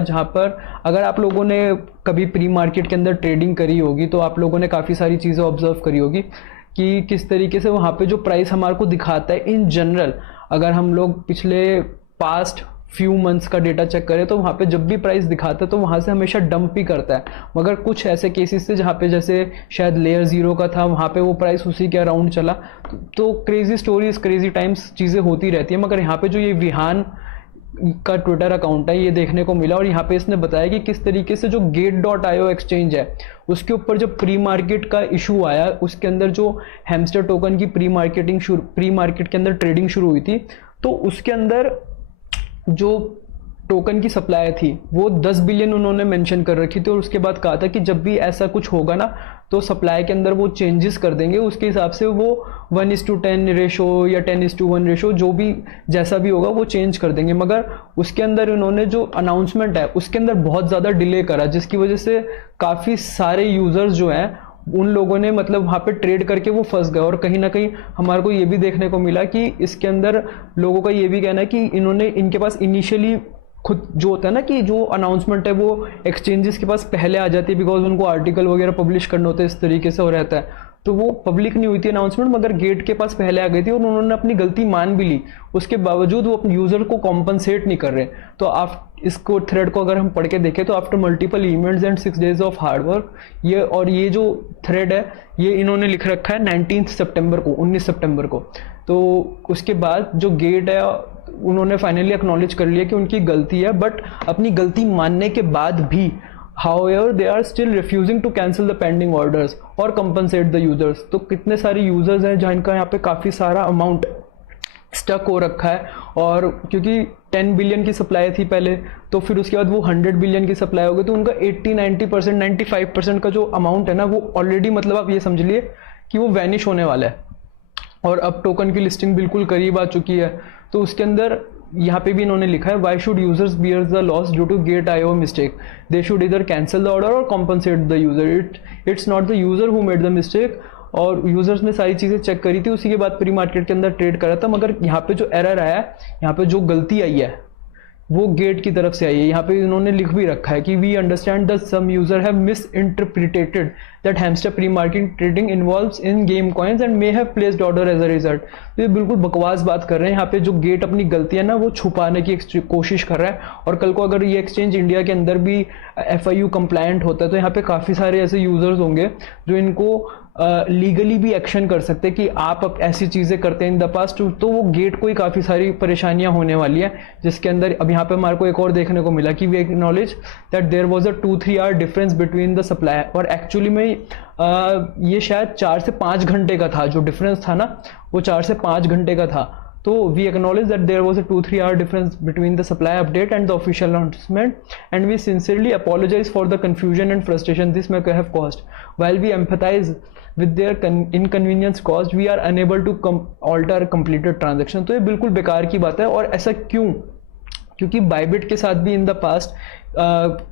जहाँ पर अगर आप लोगों ने कभी प्री मार्केट के अंदर ट्रेडिंग करी होगी तो आप लोगों ने काफ़ी सारी चीज़ें ऑब्जर्व करी होगी कि किस तरीके से वहाँ पे जो प्राइस हमारे को दिखाता है इन जनरल, अगर हम लोग पिछले पास्ट फ्यू मंथ्स का डेटा चेक करें तो वहाँ पे जब भी प्राइस दिखाता है तो वहाँ से हमेशा डंप ही करता है। मगर कुछ ऐसे केसेस थे जहाँ पे जैसे शायद लेयर जीरो का था, वहाँ पे वो प्राइस उसी के अराउंड चला। तो क्रेजी स्टोरीज, क्रेजी टाइम्स चीज़ें होती रहती है। मगर यहाँ पे जो ये विहान का ट्विटर अकाउंट है ये देखने को मिला और यहाँ पे इसने बताया कि किस तरीके से जो Gate.io एक्सचेंज है उसके ऊपर जब प्री मार्केट का इशू आया, उसके अंदर जो हैमस्टर टोकन की प्री मार्केट के अंदर ट्रेडिंग शुरू हुई थी, तो उसके अंदर जो टोकन की सप्लाई थी वो 10 बिलियन उन्होंने मेंशन कर रखी थी। और उसके बाद कहा था कि जब भी ऐसा कुछ होगा ना तो सप्लाई के अंदर वो चेंजेस कर देंगे, उसके हिसाब से वो 1:10 रेशो या 10:1 रेशो जो भी जैसा भी होगा वो चेंज कर देंगे। मगर उसके अंदर उन्होंने जो अनाउंसमेंट है उसके अंदर बहुत ज़्यादा डिले करा, जिसकी वजह से काफ़ी सारे यूज़र्स जो हैं उन लोगों ने मतलब वहाँ पे ट्रेड करके वो फंस गए। और कहीं ना कहीं हमारे को ये भी देखने को मिला कि इसके अंदर लोगों का ये भी कहना है कि इनके पास इनिशियली खुद जो होता है ना कि जो अनाउंसमेंट है वो एक्सचेंजेस के पास पहले आ जाती है, बिकॉज उनको आर्टिकल वगैरह पब्लिश करना होता है, इस तरीके से हो रहता है। तो वो पब्लिक नहीं हुई थी अनाउंसमेंट, मगर गेट के पास पहले आ गई थी और उन्होंने अपनी गलती मान भी ली। उसके बावजूद वो अपने यूज़र को कॉम्पनसेट नहीं कर रहे। तो आप इसको थ्रेड को अगर हम पढ़ के देखें तो after multiple events and 6 days of hard work, ये जो थ्रेड है ये इन्होंने लिख रखा है 19 सितंबर को। तो उसके बाद जो गेट है उन्होंने फाइनली एक्नॉलेज कर लिया कि उनकी गलती है, बट अपनी गलती मानने के बाद भी however they are still refusing to cancel the pending orders और compensate the users। तो कितने सारे यूजर्स हैं जिनका यहाँ पे काफ़ी सारा अमाउंट स्टक हो रखा है। और क्योंकि 10 बिलियन की सप्लाई थी पहले, तो फिर उसके बाद वो 100 बिलियन की सप्लाई हो गई, तो उनका 80-90% 95% का जो अमाउंट है ना वो ऑलरेडी मतलब आप ये समझ लिए कि वो वैनिश होने वाला है। और अब टोकन की लिस्टिंग बिल्कुल करीब आ चुकी है। तो उसके अंदर यहाँ पे भी इन्होंने लिखा है why should users bear the loss due to Gate.io mistake, they should either cancel the order or compensate the user, it's not the user who made the mistake. और यूजर्स ने सारी चीज़ें चेक करी थी, उसी के बाद प्री मार्केट के अंदर ट्रेड करा था। मगर यहाँ पे जो एरर आया, यहाँ पे जो गलती आई है वो गेट की तरफ से आई है। यहाँ पे इन्होंने लिख भी रखा है कि we understand that some user have misinterpreted that Hamster pre market trading involves in game coins and may have placed order as a result. तो ये बिल्कुल बकवास बात कर रहे हैं। यहाँ पे जो गेट अपनी गलती है ना वो छुपाने की कोशिश कर रहा है। और कल को अगर ये एक्सचेंज इंडिया के अंदर भी FIU कंप्लायंट होता है तो यहाँ पे काफ़ी सारे ऐसे यूजर्स होंगे जो इनको लीगली भी एक्शन कर सकते हैं कि आप ऐसी चीज़ें करते हैं इन द पास्ट। तो वो गेट को ही काफ़ी सारी परेशानियां होने वाली है, जिसके अंदर अब यहाँ पे हमारे को एक और देखने को मिला कि we acknowledge that there was a 2-3 hour difference between the supply. और एक्चुअली में ये शायद 4 से 5 घंटे का था, जो डिफरेंस था ना वो 4 से 5 घंटे का था। तो we acknowledge that there was a 2-3 hour difference between the supply update and the official announcement and we sincerely apologize for the confusion and frustration this may have caused. While we empathize with their inconvenience caused, we are unable to alter completed transaction। तो ये बिल्कुल बेकार की बात है। और ऐसा क्यों? क्योंकि बाइबिट के साथ भी इन द पास्ट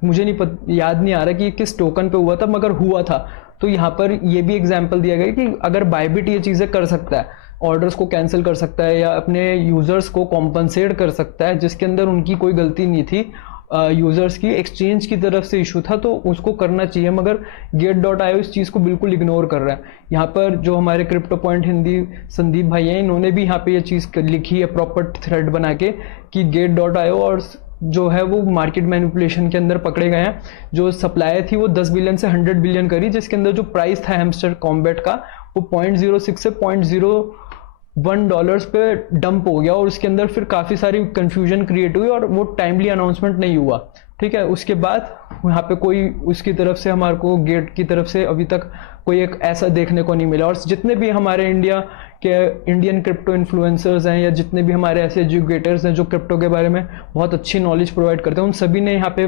मुझे याद नहीं आ रहा कि किस टोकन पे हुआ था, मगर हुआ था। तो यहाँ पर ये भी एग्जाम्पल दिया गया कि अगर बाइबिट ये चीज़ें कर सकता है, ऑर्डर्स को कैंसिल कर सकता है या अपने यूज़र्स को कॉम्पनसेट कर सकता है जिसके अंदर उनकी कोई गलती नहीं थी, यूज़र्स की एक्सचेंज की तरफ से इशू था, तो उसको करना चाहिए। मगर Gate.io इस चीज़ को बिल्कुल इग्नोर कर रहा है। यहाँ पर जो हमारे क्रिप्टो पॉइंट हिंदी संदीप भाई हैं, इन्होंने भी यहाँ पे ये चीज़ लिखी है प्रॉपर थ्रेड बना के कि Gate.io और जो है वो मार्केट मैनिपुलेशन के अंदर पकड़े गए हैं। जो सप्लाई थी वो 10 बिलियन से 100 बिलियन करी, जिसके अंदर जो प्राइस था हैमस्टर कॉम्बैट का वो 0.06 से $0.01 पे डंप हो गया। और उसके अंदर फिर काफ़ी सारी कंफ्यूजन क्रिएट हुई और वो टाइमली अनाउंसमेंट नहीं हुआ। ठीक है, उसके बाद यहाँ पे कोई उसकी तरफ से हमारे को गेट की तरफ से अभी तक कोई एक ऐसा देखने को नहीं मिला। और जितने भी हमारे इंडियन क्रिप्टो इन्फ्लुएंसर्स हैं या जितने भी हमारे ऐसे एजुकेटर्स हैं जो क्रिप्टो के बारे में बहुत अच्छी नॉलेज प्रोवाइड करते हैं, उन सभी ने यहाँ पे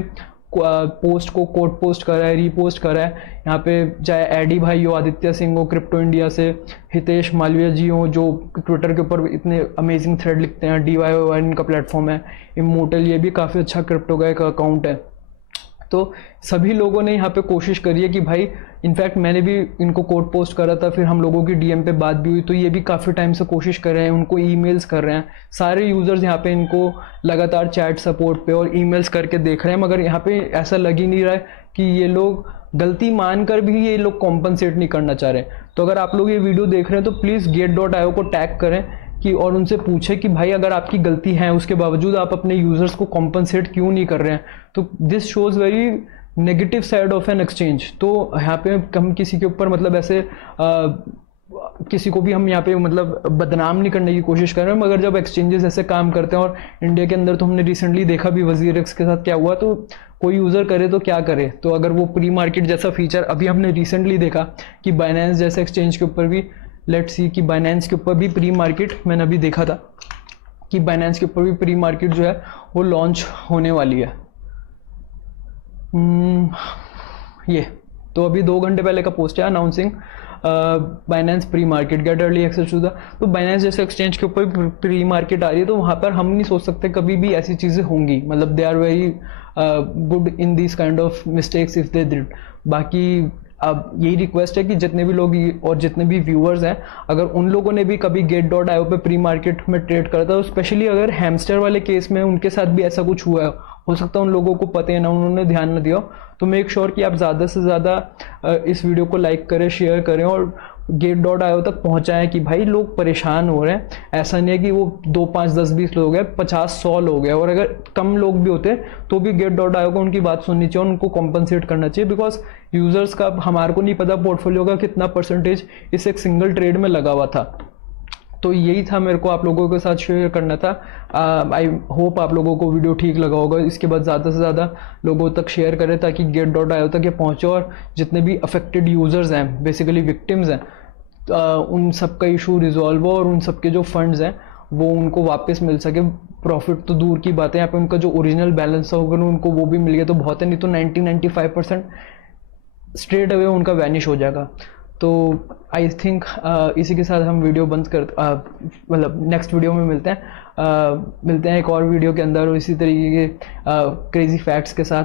पोस्ट को कोट पोस्ट करा है, रीपोस्ट करा है। यहाँ पे चाहे एडी भाई हो, आदित्य सिंह हो क्रिप्टो इंडिया से, हितेश मालवीय जी हो जो ट्विटर के ऊपर इतने अमेजिंग थ्रेड लिखते हैं, DYON का प्लेटफॉर्म है, इमोर्टल ये भी काफ़ी अच्छा क्रिप्टो का एक अकाउंट है। तो सभी लोगों ने यहाँ पे कोशिश करी है कि भाई, इनफैक्ट मैंने भी इनको कोड पोस्ट करा था, फिर हम लोगों की डीएम पे बात भी हुई, तो ये भी काफ़ी टाइम से कोशिश कर रहे हैं, उनको ईमेल्स कर रहे हैं, सारे यूज़र्स यहाँ पे इनको लगातार चैट सपोर्ट पे और ईमेल्स करके देख रहे हैं, मगर यहाँ पे ऐसा लग ही नहीं रहा है कि ये लोग गलती मानकर भी ये लोग कॉम्पनसेट नहीं करना चाह रहे। तो अगर आप लोग ये वीडियो देख रहे हैं तो प्लीज़ Gate.io को टैग करें कि और उनसे पूछे कि भाई अगर आपकी गलती है उसके बावजूद आप अपने यूजर्स को कॉम्पनसेट क्यों नहीं कर रहे हैं। तो this shows very negative side of an exchange. तो यहाँ पे हम किसी के ऊपर मतलब ऐसे किसी को भी हम यहाँ पे मतलब बदनाम नहीं करने की कोशिश कर रहे हैं, मगर जब एक्सचेंजेस ऐसे काम करते हैं, और इंडिया के अंदर तो हमने रिसेंटली देखा भी WazirX के साथ क्या हुआ, तो कोई यूज़र करे तो क्या करे। तो अगर वो प्री मार्केट जैसा फीचर अभी हमने रिसेंटली देखा कि बाइनेंस जैसे एक्सचेंज के ऊपर भी, लेट्स सी कि बाइनेंस के ऊपर भी प्री मार्केट, मैंने अभी देखा था कि बाइनेंस के ऊपर भी प्री मार्केट जो है वो लॉन्च होने वाली है। ये तो अभी 2 घंटे पहले का पोस्ट है announcing Binance pre market get early access to the. तो बाइनेंस जैसे एक्सचेंज के ऊपर प्री मार्केट आ रही है, तो वहाँ पर हम नहीं सोच सकते कभी भी ऐसी चीज़ें होंगी। मतलब they are very good in this kind of mistakes if they did. बाकी अब यही रिक्वेस्ट है कि जितने भी लोग और जितने भी व्यूअर्स हैं, अगर उन लोगों ने भी कभी Gate.io पे प्री मार्केट में ट्रेड करा था, स्पेशली अगर हैमस्टर वाले केस में उनके साथ भी ऐसा कुछ हुआ है, हो सकता है उन लोगों को पता है ना, उन्होंने ध्यान न दिया, तो मेक श्योर कि आप ज़्यादा से ज़्यादा इस वीडियो को लाइक करें, शेयर करें और Gate.io तक पहुंचाएं कि भाई लोग परेशान हो रहे हैं। ऐसा नहीं है कि वो 2, 5, 10, 20 लोग हैं, 50, 100 लोग हैं, और अगर कम लोग भी होते तो भी Gate.io को उनकी बात सुननी चाहिए, उनको कॉम्पनसेट करना चाहिए। बिकॉज यूज़र्स का, हमारे को नहीं पता पोर्टफोलियो का कितना परसेंटेज इस एक सिंगल ट्रेड में लगा हुआ था। तो यही था मेरे को आप लोगों के साथ शेयर करना था। आई होप आप लोगों को वीडियो ठीक लगा होगा। इसके बाद ज़्यादा से ज़्यादा लोगों तक शेयर करें ताकि Gate.io तक ये पहुँचे और जितने भी अफेक्टेड यूज़र्स हैं, बेसिकली विक्टिम्स हैं, उन सब का इशू रिजॉल्व हो और उन सब के जो फंड्स हैं वो उनको वापस मिल सके। प्रॉफिट तो दूर की बात है, यहाँ पे उनका जो ओरिजिनल बैलेंस होगा उनको वो भी मिल गया तो बहुत है, नहीं तो 90-95% स्ट्रेट अवे उनका वैनिश हो जाएगा। तो आई थिंक इसी के साथ हम वीडियो बंद कर मतलब नेक्स्ट वीडियो में मिलते हैं एक और वीडियो के अंदर और इसी तरीके के क्रेजी फैक्ट्स के साथ।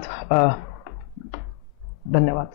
धन्यवाद।